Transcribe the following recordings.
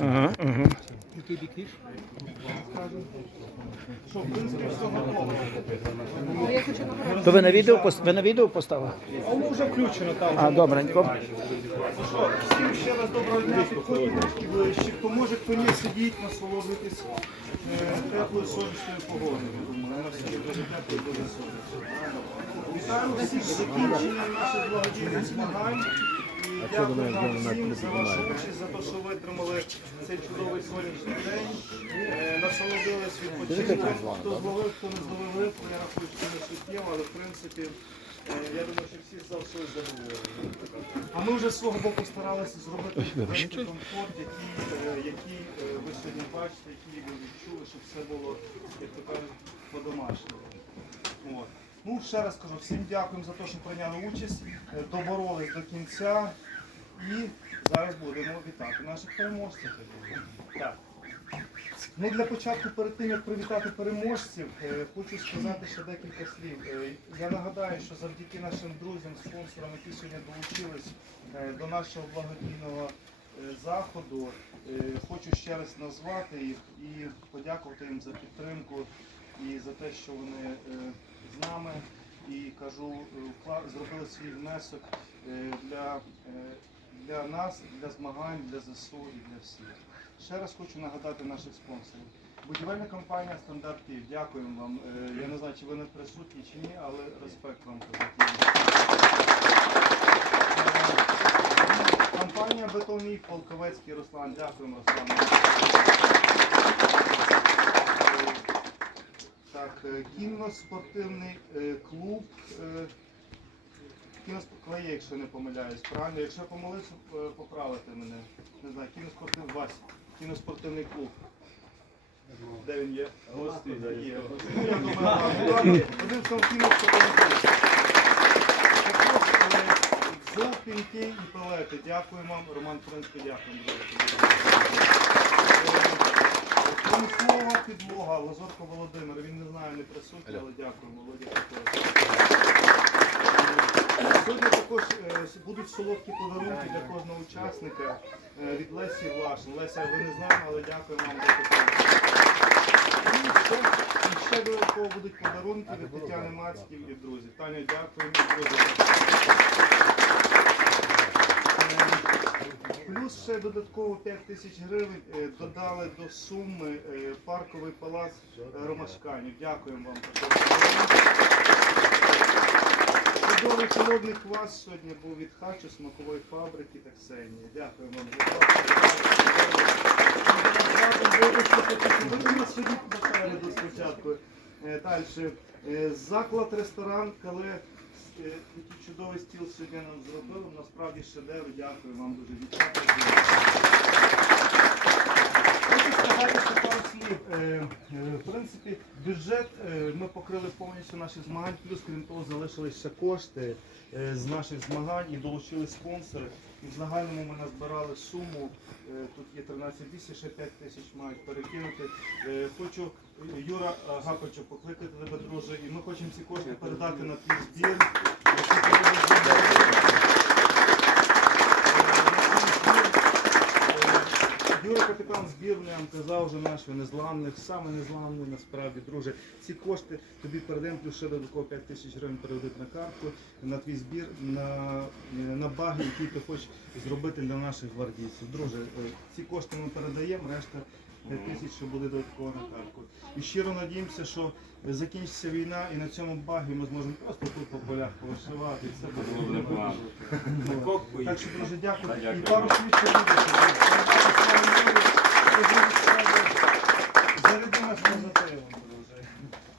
Ага, ага. То ви на відео пос- ви на відео поставили? А воно вже включено там. А, добренько. Ну що, всім ще раз доброго дня, підходьте трошки ближче. Хто може, хто ні, сидіть, насолоджуйтесь е, теплою сонячною погодою. Думаю, у нас дуже тепло і дуже сонячно. Вітаємо всіх з закінченням наших благодійних змагань. І дякую вам всім за вашу участь, за те, що витримали цей чудовий сонячний день. Е, Насолодились відпочинком. Хто зловив, хто не зловив, я рахую, що не суттєво, але в принципі е, я думаю, що всі залишились задоволені. А ми вже з свого боку старалися зробити великий комфорт, який, е, який ви сьогодні бачите, який ви відчули, щоб все було, як то кажуть, по-домашньому. Ну, ще раз кажу, всім дякуємо за те, що прийняли участь, доборолись до кінця і зараз будемо вітати наших переможців. Так. Ну, для початку, перед тим, як привітати переможців, е, хочу сказати ще декілька слів. Е, Я нагадаю, що завдяки нашим друзям, спонсорам, які сьогодні долучились е, до нашого благодійного заходу, хочу ще раз назвати їх і подякувати їм за підтримку і за те, що вони з нами. І кажу, зробили свій внесок для, для нас, для змагань, для ЗСУ і для всіх. Ще раз хочу нагадати наших спонсорів. Будівельна компанія Стандарт Київ. Дякуємо вам. Е, Я не знаю, чи ви не присутні чи ні, але респект вам Е, Компанія Бетонміг, Полковецький Руслан. Дякуємо, Руслан. Е, Так, кінно-спортивний клуб. Е, Кіноспортклеє, якщо не помиляюсь, правильно? Якщо я помилився, е, поправити мене. Не знаю, кіноспортивний Вася. Кіноспортивний клуб. Де він є? Ось він є. Ну, я думаю, один в цьому кіноспортивний клуб. Е, і пелети. Дякую вам, Роман Френський, дякую. Е, Промислова підлога, Лазорко Володимир. Він не знає, не присутній, але дякую, Володя. Сьогодні також е, будуть солодкі подарунки для кожного учасника е, від Лесі Влашин. Леся, ви не знали, але дякую вам за таке. І ще, додатково будуть подарунки від Тетяни Мацьків і друзів. Таня, дякую, друзі. Е, Плюс ще додатково 5 тисяч гривень додали до суми парковий палац Ромашканів. Дякуємо вам. Чудовий холодний квас сьогодні був від хачу смакової фабрики та Ксенії. Дякую вам. до спочатку. Далі. Заклад, ресторан, коли е, такий чудовий стіл сьогодні нам зробили. Насправді шедевр. Дякую вам дуже дякую. Хочу сказати ще пару слів. Е, е, В принципі, бюджет е, ми покрили повністю наші змагань, плюс крім того залишились ще кошти з наших змагань і долучили спонсори. І в загальному ми назбирали суму. Тут є 13 200, ще 5 тисяч мають перекинути. Хочу Юра е, покликати тебе, друже, і ми хочемо ці кошти передати на твій збір. який ти будеш зробити. Юра капітан збірної, я вам казав вже наш він незламних, саме незламний насправді, друже. Ці кошти тобі передаємо, плюс ще додатково 5 тисяч гривень переведуть на картку, на твій збір, на, на баги, які ти хочеш зробити для наших гвардійців. Друже, е, ці кошти ми передаємо, решта 5 тисяч, що буде додатково на картку. І щиро надіємося, що закінчиться війна і на цьому багі ми зможемо просто тут по полях повишивати. і Це буде. Ну, Так що дуже дякую. Дякую. І пару слів ще буде.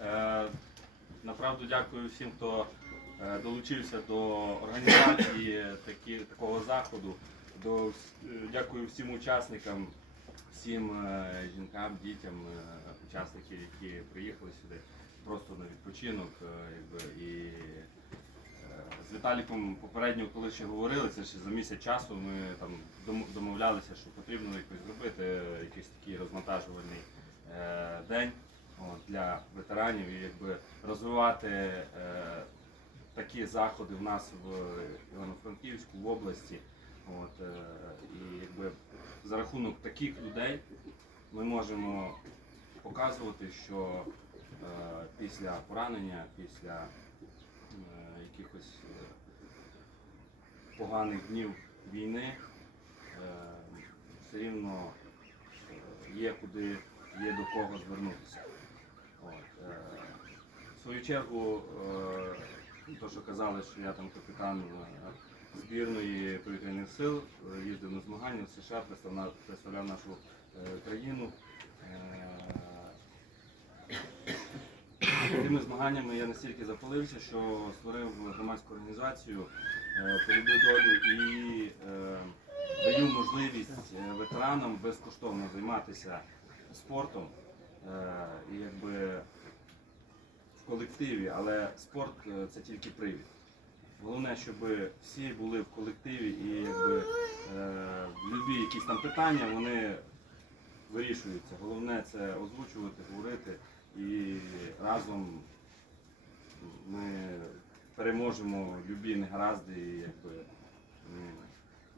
Е, Направду дякую всім, хто е, долучився до організації такі, такого заходу. До, дякую всім учасникам, всім е, жінкам, дітям, учасників, які приїхали сюди просто на відпочинок. Якби, і з Віталіком попередньо, коли ще говорили, це ще за місяць часу ми там домовлялися, що потрібно якось зробити якийсь такий розвантажувальний е, день от, для ветеранів і якби розвивати е, такі заходи в нас в Івано-Франківську в області. От, е, і якби за рахунок таких людей ми можемо показувати, що е, після поранення, після якихось е, поганих днів війни е, все рівно е, є куди, є до кого звернутися. От, в свою чергу, то, що казали, що я там капітан збірної повітряних сил, їздив на змагання в США, представляв, нашу країну. Тими змаганнями я настільки запалився, що створив громадську організацію е, «Полюби долю і е, даю можливість е, ветеранам безкоштовно займатися спортом. І якби в колективі, але спорт це тільки привід. Головне, щоб всі були в колективі і якби любі якісь там питання вони вирішуються. Головне це озвучувати, говорити і разом ми переможемо любі негаразди і якби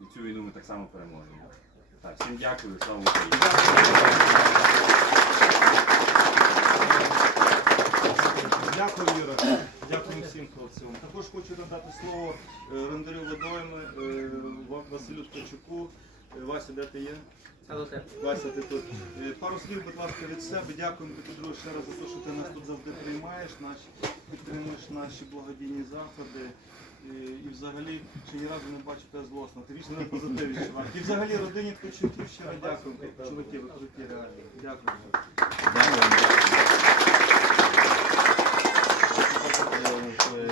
і цю війну ми так само переможемо. Так, всім дякую, слава Україні! Дякую, Віра. Дякую всім хлопцям. Також хочу надати слово е, Рандарю Водойми, е, Ва- Василю Ткачуку. Е, Вася, де ти є? Вася, ти тут. Е, Пару слів, будь ласка, від себе. Дякуємо тобі, друже, ще раз за те, що ти нас тут завжди приймаєш, наші, підтримуєш наші благодійні заходи. І, і взагалі ще ні разу не бачив тебе злосно. Ти вічно на позитиві чувак. І взагалі родині Ткачуків щиро дякую. Чуваки, ви круті реально. Дякую. Е,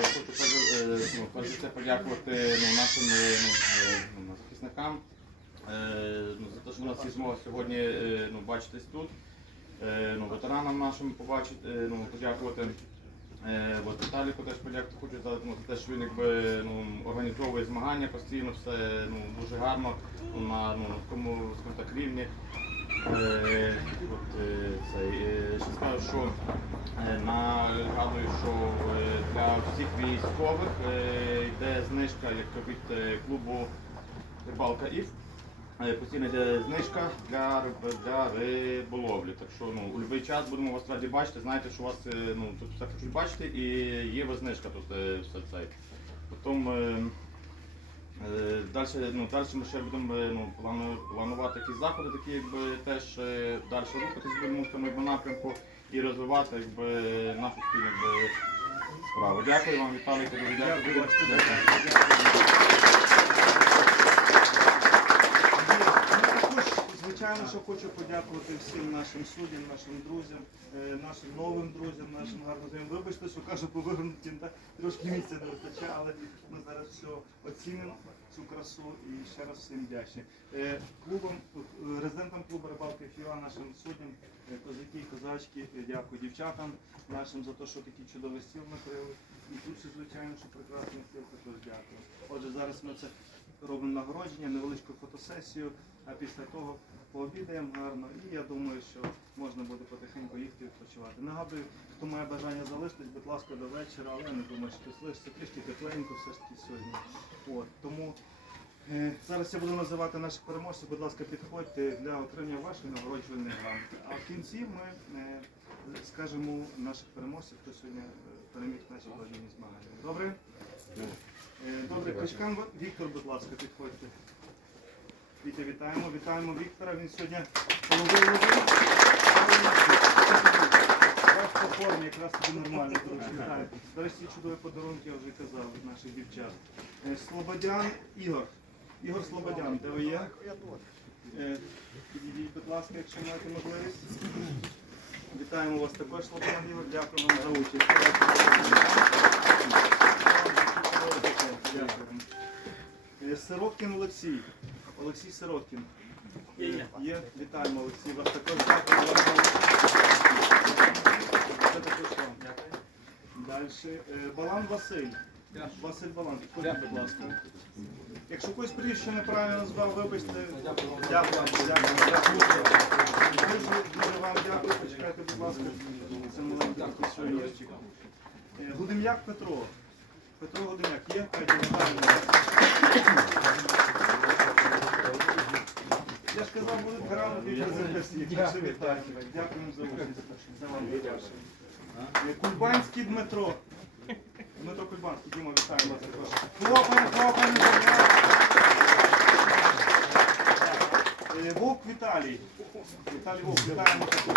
Хочу е, ну, подякувати ну, нашим е, ну, е, ну, захисникам е, ну, за те, що у нас є змога сьогодні е, ну, бачитись тут. Е, Ну, ветеранам нашим побачити, е, ну, подякувати. Е, От Віталіку теж подякувати хочу за, ну, за те, що він якби, ну, організовує змагання постійно, все ну, дуже гарно на ну, такому так, рівні. Е, от, е, е, ще скажу, що е, нагадую, що е, для всіх військових е, йде знижка як від е, клубу Рибалка ІФ. Постійно йде знижка для, риб- для риболовлі. Так що ну, у будь-який час будемо вас раді бачити. Знаєте, що вас е, ну, тут все хочуть бачити і є ви знижка тут е, все цей. Потім е, Е, Далі, ну, далі ми ще будемо е, ну, плану- планувати якісь заходи, такі якби теж е, далі рухатись будемо в тому якби, напрямку і розвивати якби, нашу спільну якби, справу. Дякую вам, Віталій, дуже дякую. Дякую, Вася, Дякую. Ну, також, звичайно, що хочу подякувати всім нашим суддям, нашим друзям, е, нашим новим друзям, нашим гарним друзям. Вибачте, що кажу по трошки місця не вистачає, але ми зараз все оцінимо цю красу і ще раз всім вдячні. Е, Клубом, е, резидентам клубу рибалки ФІОА, нашим суддям, козаки, козачки, дякую дівчатам нашим за те, що такий чудовий стіл накрили. І тут, ще, звичайно, що прекрасний стіл також дякую. Отже, зараз ми це робимо нагородження, невеличку фотосесію, а після того пообідаємо гарно. І я думаю, що можна буде потихеньку їхати відпочивати. Нагадую, хто має бажання залишитись, будь ласка, до вечора, але я не думаю, що хтось лишиться трішки тепленько все ж таки сьогодні. От, тому е, зараз я буду називати наших переможців. Будь ласка, підходьте для отримання вашої нагороджувальної грамоти. А в кінці ми е, скажемо наших переможців, хто сьогодні е, переміг наші благодійні змагання. Добре? Е, Добре, Качкан Віктор, будь ласка, підходьте. Вітя, вітаємо, вітаємо Віктора. Він сьогодні половив ловив. По формі, якраз тобі нормально. До речі, чудові подарунки я вже казав від наших дівчат. Е, Слободян Ігор. Ігор Слободян, де ви є? Е, Підійдіть, будь ласка, якщо маєте можливість. Вітаємо вас також, Слободян Ігор. Дякую вам за участь. Дякую. Е, Олексій. Олексій Сироткін. Є. Є. Вітаємо, Олексій. Вас також дякую. Це також вам. Далі. Е, Балан Василь. Василь Балан, підходьте, будь ласка. Якщо когось прізвище неправильно назвав, вибачте. Дякую. Дякую. Дякую. Дуже, дуже вам дякую. Почекайте, будь ласка. Це маленький сувенірчик. Е, Гудем'як Петро. Петро Гудем'як є? Хай вітаємо. Я ж казав, будуть грамоти і вітаю. Дякуємо за участь. Це вам вдячний. Кульбанський Дмитро. Дмитро Кульбанський, Діма, вітаємо вас також. Хлопаємо, хлопаємо. Е, Вовк Віталій. Віталій Вовк, вітаємо також.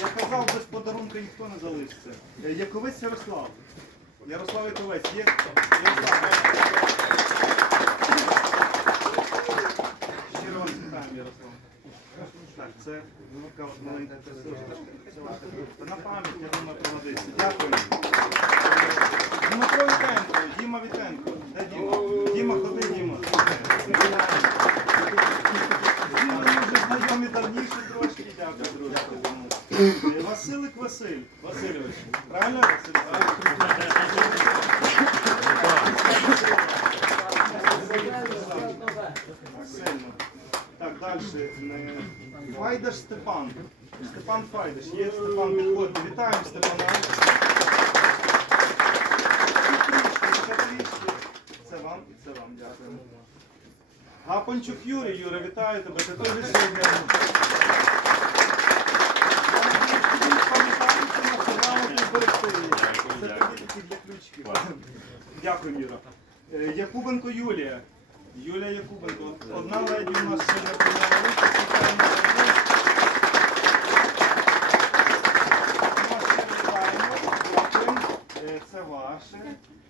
Я казав, без подарунка ніхто не залишиться. Е, Яковець Ярослав. Ярослав Яковець, є? Ярослав. Щиро вас вітаємо, Ярослав. Так, це така от. На пам'ять, я думаю, пригодиться. Дякую. Дмитро Вітенко, Діма Вітенко. Діма? Діма, ходи, Діма. Вітаємо. Ми знайомі давніше трошки. Дякую, друзі. Василик Василь Васильович. Правильно, Василь? Сильно. Так, далі. Файдаш Степан. Степан Файдаш. Є Степан, підходьте. Вітаємо Степана. Це вам і це вам. Дякуємо. Гапончук Юрій, Юра, вітаю тебе. Ти теж сьогодні. Це. Дякую, Юра. Е, Якубенко Юлія. Юлія Якубенко. Одна леді у нас не прийняла участь. вітаємо її. Ми вас ще вітаємо. Дякуємо. Е, Це ваше.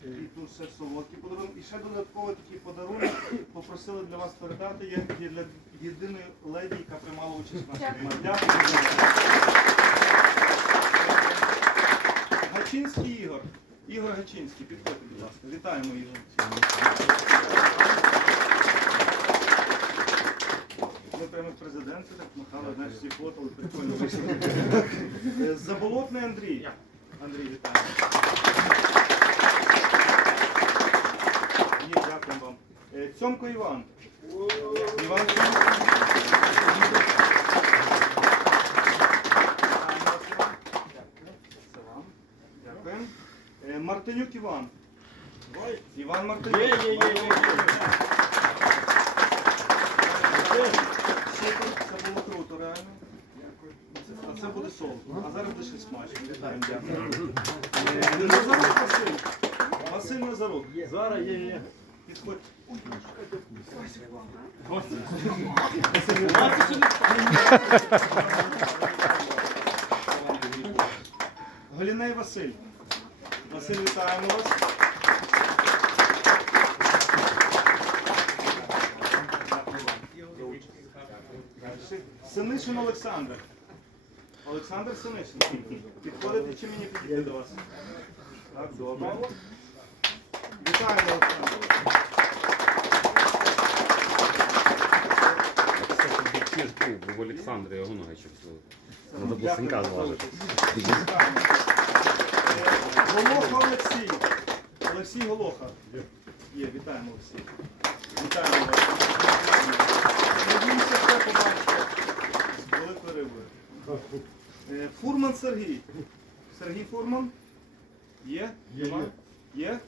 І тут ще солодкі подарунки. І ще додатково такий подарунок попросили для вас передати. Є для єдиної леді, яка приймала участь в нашій команді. Дякую. Гачинський Ігор. Ігор Гачинський, підходьте, будь ласка. Вітаємо Ігор. Ми прямо президенти, так махали, знаєш, всі фотали, прикольно вийшло. Е, Заболотний Андрій. Андрій, вітаємо. Ні, дякую вам. Е, Цьомко Іван. Іван. Дякую. Е, Мартинюк Іван. Іван Мартинюк. Супер, це було круто, реально. А це буде солодко. А зараз щось смачно. Вітаємо, дякую. Е, Назарук Василь. Василь Назарук. Зараз є, є. Підходь. Галіней Василь. Василь, вітаємо вас. Синишин Олександр. Олександр Синишин. Підходите чи мені підійти до вас? Так, добре. Вітаємо, Олександр. в Олександрі його ноги щоб Це Надо було синька зважити. Голоха Олексій. Олексій Голоха. Є, вітаємо Олексій. Вітаємо вас. Надіюся, все побачите з великою рибою. Е, Фурман Сергій. Сергій Фурман? Є? Нема? Є?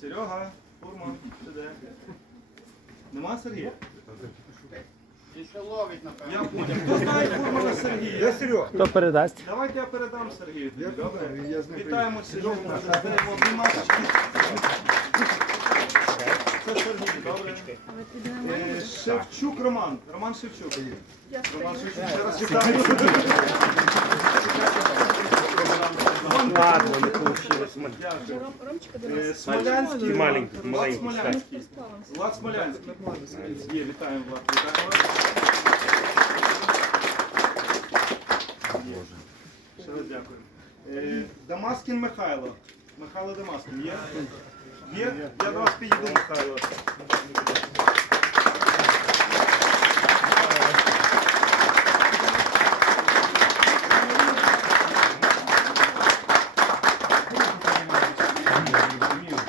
Серега, Фурман, ти де? Нема Сергія? Я понял. Хто знає Фурмана Сергія? Я Серега. Хто передасть? Давайте я передам Сергію. Добре? Вітаємо Серегу. Даємо обнімашечки. Це Сергій, добре? Е, Шевчук Роман. Роман Шевчук. Роман Шевчук. Ще раз вітаю. Ладно, не. Дякую. Смолянський. Маленький, Влад маленький, Влад Смолянський. Є, вітаємо Влад. Вітаємо вас. Ще раз дякую. Е, Дамаскін Михайло. Михайло Дамаскін є? Є? Я до вас підійду, Михайло.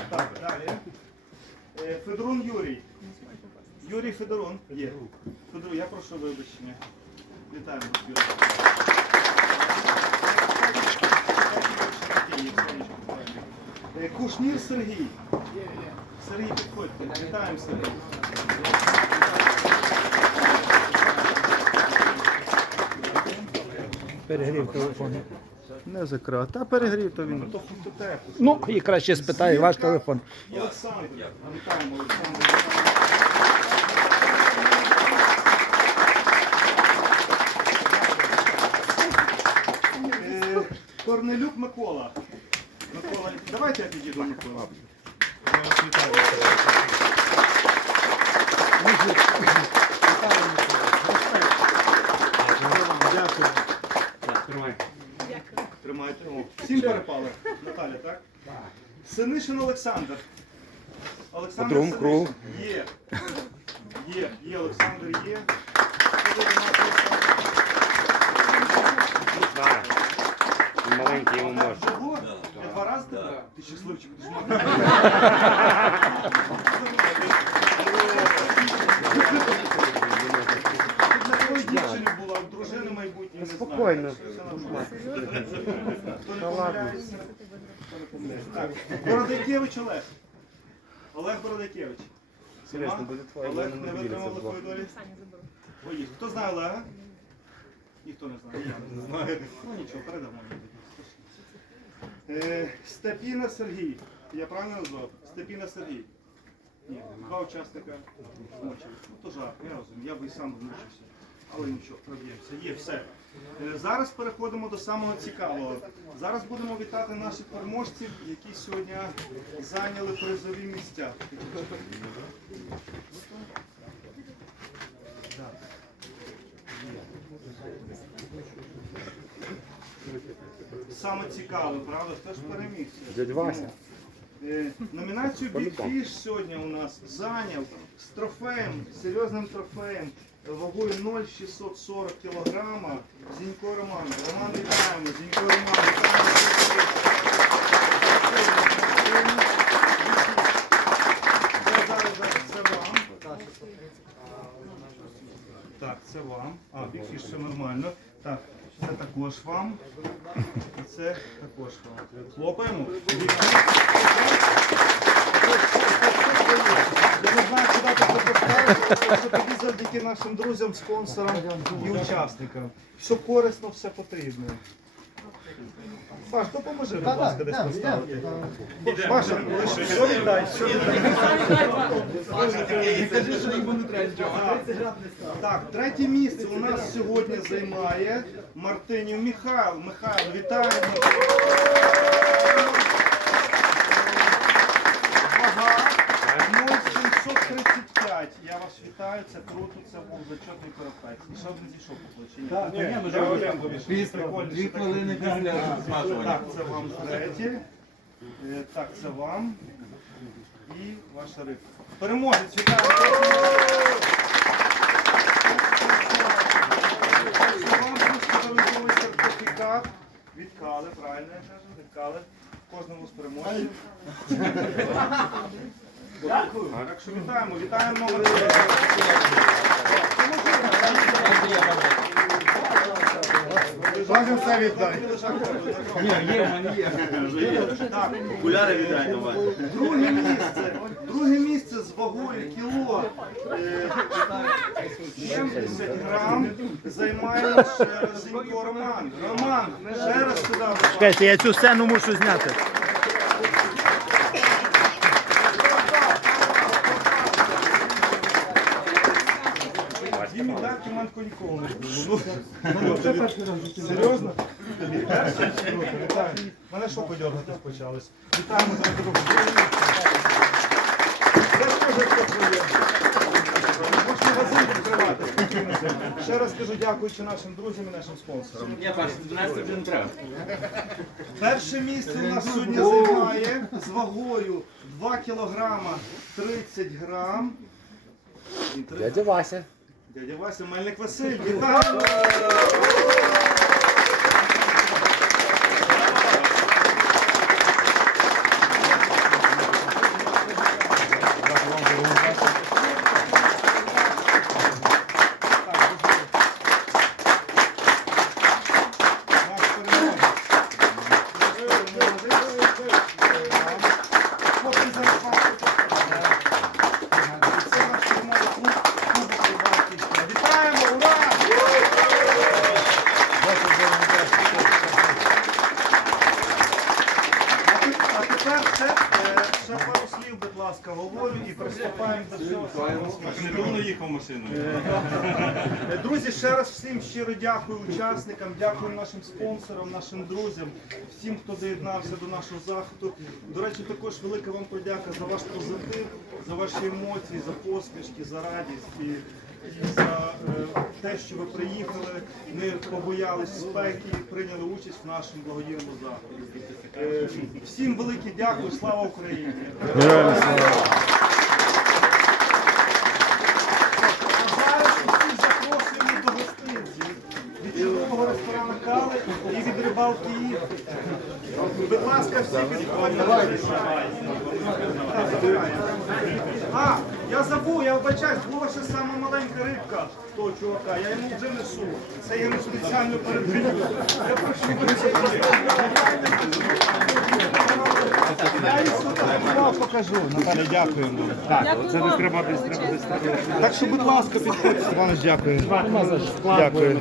Так, далі. Е, Федорун Юрій. Юрій Федорун. Є. Федорун, я прошу вибачення. Вітаємо вас, Юрій. Кушнір Сергій. Сергій, підходьте. Вітаємо Сергій. Перегрів телефон. Не закрив. Та перегрів, то він. Тепло. Ну, і краще спитаю ваш телефон. Олександр. Вітаємо, Олександр. Корнелюк Микола. Микола, давайте я підійду Микола. Я вас вітаю. Дякую. Тримайте. Перепали. Наталя, так? Синишин Олександр. Олександр Синишин. кругу. Є. Є, є, Олександр є. Маленький йому може. Я два рази тебе? Ти щасливчик, ти ж мати. Ти для твоєї дівчини була, у дружини майбутньої не знаю. Спокійно. Нормально. Хто не помиляється? Хто не Бородикевич Олег. Олег? Олег не витримав лихої долі? Ой, хто знає Олега? Ніхто не знає. Я не знаю. Ну нічого, передамо. Е, Степіна Сергій. Я правильно назвав? Степіна Сергій. Ні, два учасника змочили. Ну то жарт, я розумію, я би і сам змучився. Але нічого, проб'ємося. Є все. Е, Зараз переходимо до самого цікавого. Зараз будемо вітати наших переможців, які сьогодні зайняли призові місця. Саме цікаве, правда? Хто ж переміг? Дядь Вася. Е, Номінацію Big Fish сьогодні у нас зайняв з трофеєм, серйозним трофеєм вагою 0,640 кг Зінько Роман. Роман вітаємо, Зінько Роман. Це вам. Так, це вам. А, Fish, все нормально. Так, це також вам. І це також вам. Хлопаємо. Я не знаю, куди ти що тобі завдяки нашим друзям, спонсорам і учасникам. Все корисно, все потрібно. Паш, допоможи, будь ласка, десь поставити. Паша, лише що віддай, що Так, третє місце у нас сьогодні займає Мартинів Михайло. Михайло, вітаємо. 0,735. Я вас вітаю, це круто, це був зачетний коропець. І ще один зійшов по плечині. Так, Дві хвилини після Так, це вам третє. Е, Так, це вам. І ваша рибка. Переможець, вітаю. Це вам подарунковий сертифікат від Кали, правильно я кажу, від Кали. Кожному з переможців. Дякую. Так що вітаємо, вітаємо номер. Бажано все віддай. Ні, є, є. Так, окуляри віддай Друге місце. Друге місце з вагою кіло е, 70 грам займає ще раз Зінько Роман. Роман, ще раз сюди. будь ласка. Чекайте, я цю сцену мушу зняти. Дві медальки в мене такого ніколи не було. Ну, Серйозно? Перше? Круто, вітаю. Що подергатись почалось? Вітаємо за собі. Ще раз кажу, дякуючи нашим друзям і нашим спонсорам. Ні, Паш, 12 вже не треба. Перше місце у нас сьогодні займає з вагою 2 кілограма 30 грам. Дядя Вася. Дядя Вася Мельник Василь, вітаю! Наш переможець. Хлопці, зараз вам хапаємо за все. Недавно їхав машиною. Е, Друзі, ще раз всім щиро дякую учасникам, дякую нашим спонсорам, нашим друзям, всім, хто доєднався до нашого заходу. До речі, також велика вам подяка за ваш позитив, за ваші емоції, за посмішки, за радість і за е, те, що ви приїхали, не побоялись спеки і прийняли участь в нашому благодійному заході. Е, Всім велике дякую, слава Україні! Зараз усіх запрошуємо до гостинців. Від чудового ресторану кави і від рибалки Ігор. Будь ласка, всі підходьте. А, я забув, я вибачаюсь, була ще сама маленька рибка того чувака. Я йому вже несу. Це я йому спеціально передаю. Я прошу. Я покажу. Наталя, дякуємо. Так, це не треба десь треба десь. Так що, будь ласка, підходьте, Степанович, дякую. Дякую.